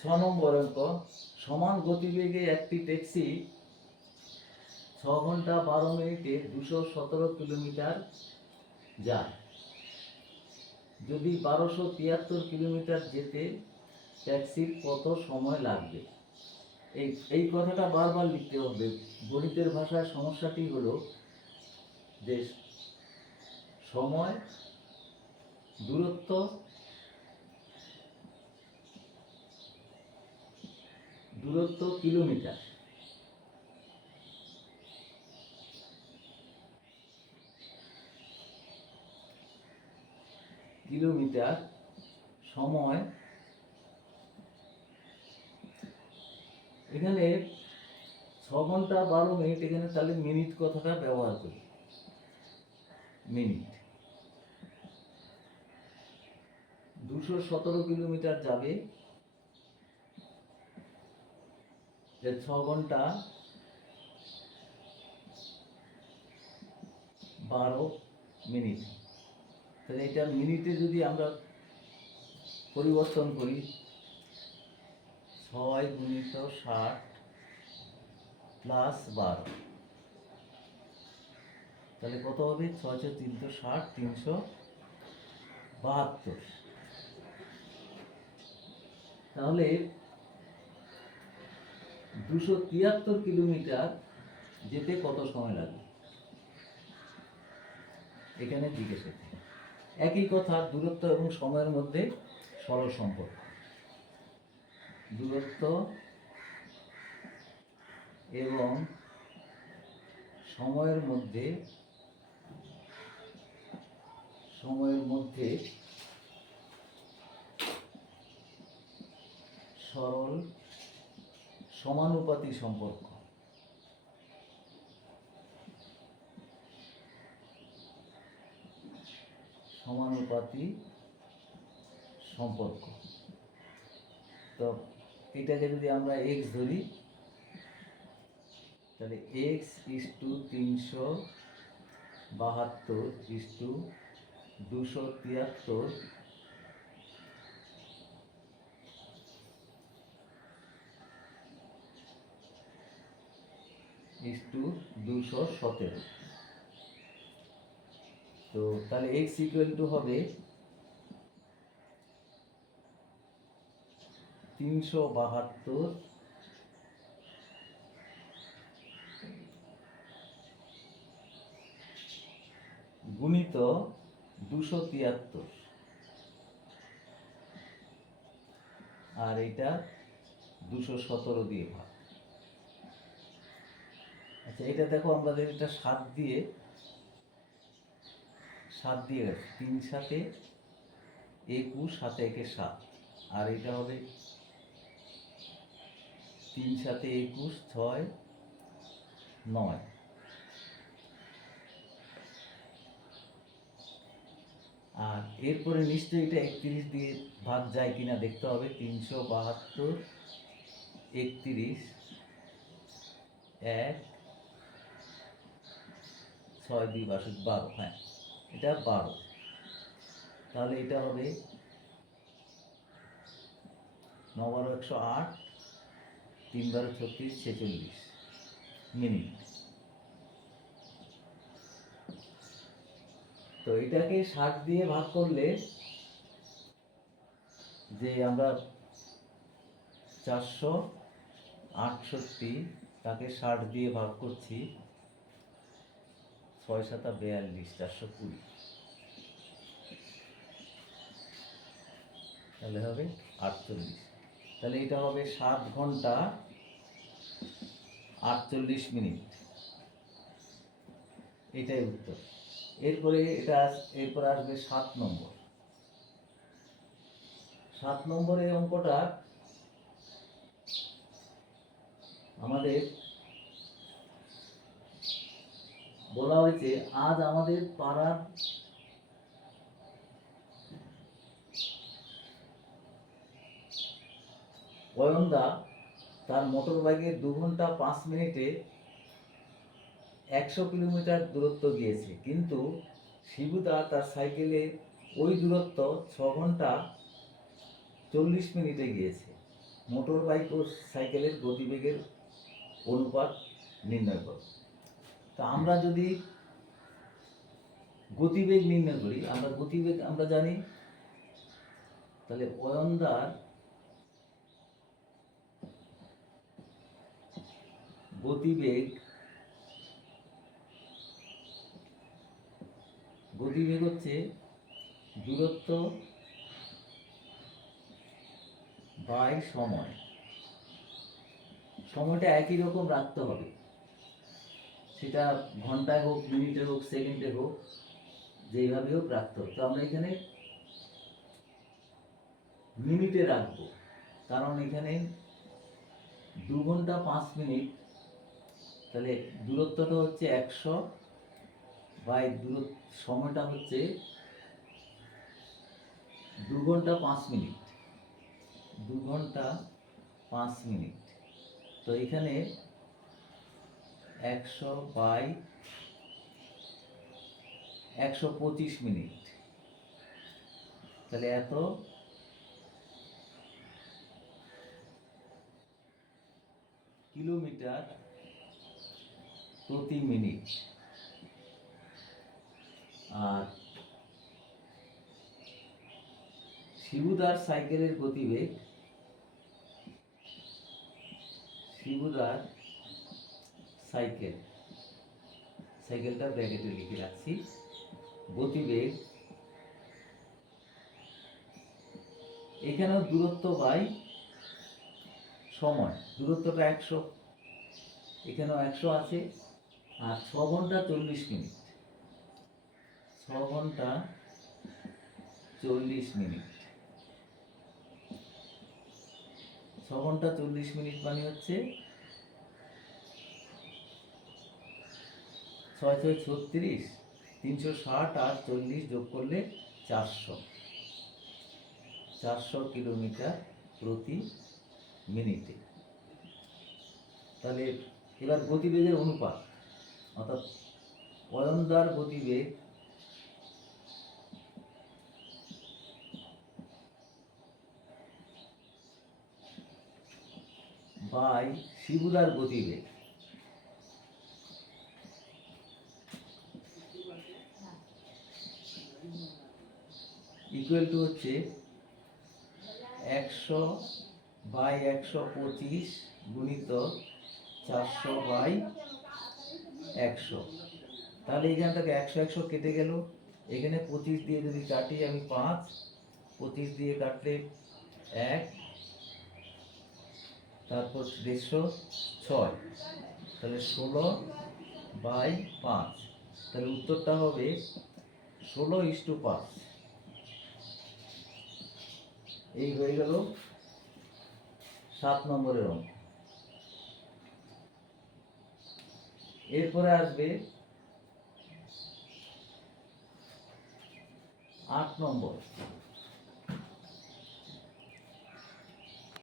ছ নম্বর অঙ্ক। সমান গতিবেগে একটি ট্যাক্সি ছ ঘণ্টা বারো মিনিটে দুশো সতেরো কিলোমিটার যায়। যদি বারোশো তিয়াত্তর কিলোমিটার যেতে ট্যাক্সির কত সময় লাগবে? এই এই কথাটা বারবার লিখতে হবে। গণিতের ভাষায় সমস্যাটি হলো যে সময়, দূরত্ব দূরত্ব কিলোমিটার। কিলোমিটার সময় এখানে ছ ঘণ্টা বারো মিনিট, এখানে তাহলে মিনিট কথাটা ব্যবহার করি। মিনিট। দুশো সতেরো কিলোমিটার যাবে। যে ছ ঘণ্টা বারো মিনিট। তাহলে এটা মিনিটে যদি আমরা পরিবর্তন করি, ছয় গুণিত ষাট প্লাস বারো। তাহলে কত হবে? ছয়শো তিনশো ষাট, তিনশো বাহাত্তর। তাহলে দুশো তিয়াত্তর কিলোমিটার যেতে কত সময় লাগে? এখানে জিজ্ঞেস একই কথা, দূরত্ব এবং সময়ের মধ্যে সরল সম্পর্ক। দূরত্ব এবং সময়ের মধ্যে সময়ের মধ্যে সরল সমানুপাতি সম্পর্ক। সমানুপাতি সম্পর্ক। তো এটাকে যদি আমরা এক্স ধরি, তাহলে এক্স ইস টু তিনশো বাহাত্তর ইস টু দুশো তিয়াত্তর ইস টু দুশো সতেরো। তো তাহলে এক্স ইকুয়াল টু হবে তিনশো বাহাত্তর গুণিত দুশো তিয়াত্তর। আর এটা দুশো সতেরো দিয়ে ভাগ। আচ্ছা এটা দেখো আমাদের এটা সাত দিয়ে সাত দিয়ে গেছে। তিন সাতে একুশ, সাতে একে সাত। আর এটা হবে তিন সাতে একুশ, ছয়, নয়। আর এরপরে নিশ্চয়ই এটা একত্রিশ দিয়ে ভাগ যায় কিনা দেখতে হবে। তিনশো বাহাত্তর, একত্রিশ, এক ছয় দুই বাষট্টি বারো হ্যাঁ এটা বারো। তাহলে এটা হবে ন বারো একশো আট তিন বারো ছত্রিশ, ছেচল্লিশ মিনিট। তো এটাকে ষাট দিয়ে ভাগ করলে যে আমরা চারশো আটষট্টি তাকে ষাট দিয়ে ভাগ করছি ছয় সাতা বেয়াল্লিশ, চারশো কুড়ি। তাহলে হবে আটচল্লিশ। তাহলে এটা হবে সাত ঘণ্টা আটচল্লিশ মিনিট। এটাই উত্তর। এরপরে এটা এরপরে আসবে সাত নম্বর। সাত নম্বরের অঙ্কটা আমাদের বলা হয়েছে, আজ আমাদের পাড়ার অয়নদা তার মোটর বাইকে দু ঘণ্টা পাঁচ মিনিটে একশো কিলোমিটার দূরত্ব গিয়েছে কিন্তু শিবুদা তার সাইকেলে ওই দূরত্ব ছ ঘণ্টা চল্লিশ মিনিটে গিয়েছে। মোটর বাইক ও সাইকেলের গতিবেগের অনুপাত নির্ণয় করো। তো আমরা যদি গতিবেগ নির্ণয় করি, আমরা গতিবেগ আমরা জানি, তাহলে অয়নদার গতিবেগ গতিবেগ হচ্ছে দূরত্ব বাই সময়। সময়টা একই রকম রাখতে হবে। সেটা ঘন্টায় হোক, মিনিটে হোক, সেকেন্ডে হোক যেইভাবে হোক রাখতে হবে। তো আমরা এখানে মিনিটে রাখব। কারণ এখানে দু ঘণ্টা পাঁচ মিনিট, তাহলে দূরত্বটা হচ্ছে একশো বাই দূরত্ব, সময়টা হচ্ছে দু ঘণ্টা পাঁচ মিনিট। দু ঘণ্টা পাঁচ মিনিট। তো এখানে একশো বাই একশো পঁচিশ মিনিট। তাহলে এত? কিলোমিটার প্রতি মিনিট। আর শিবুদার সাইকেলের গতিবেগ, শিবুদার সাইকেল। সাইকেলটা ব্র্যাকেটে লিখে রাখছি, গতিবেগ। এখানেও দূরত্ব বাই সময়। দূরত্বটা একশো। এখানেও একশো আছে। আর ছ ঘণ্টা চল্লিশ মিনিট। ছ ঘণ্টা চল্লিশ মিনিট। ছ ঘণ্টা চল্লিশ মিনিট মানে হচ্ছে ছয় ছয় ছত্রিশ, তিনশো ষাট আর চল্লিশ যোগ করলে চারশো। চারশো কিলোমিটার প্রতি মিনিটে। তাহলে এবার গতিবেগের অনুপাত, অর্থাৎ অয়নদার গতিবেগ বাই শিবুদার গতিবেগ। ইকুয়াল টু হচ্ছে একশো বাই একশো পঁচিশ গুণিত চারশো বাই একশো। তাহলে এখান থেকে একশো একশো কেটে গেল। এখানে পঁচিশ দিয়ে যদি কাটি, আমি পাঁচ, পঁচিশ দিয়ে কাটলে এক, তারপর দেড়শো ছয়। তাহলে ষোলো বাই পাঁচ। তাহলে উত্তরটা হবে ষোলো ইস্টু পাঁচ। এই হয়ে গেল সাত নম্বরের অঙ্ক। এরপরে আসবে আট নম্বর।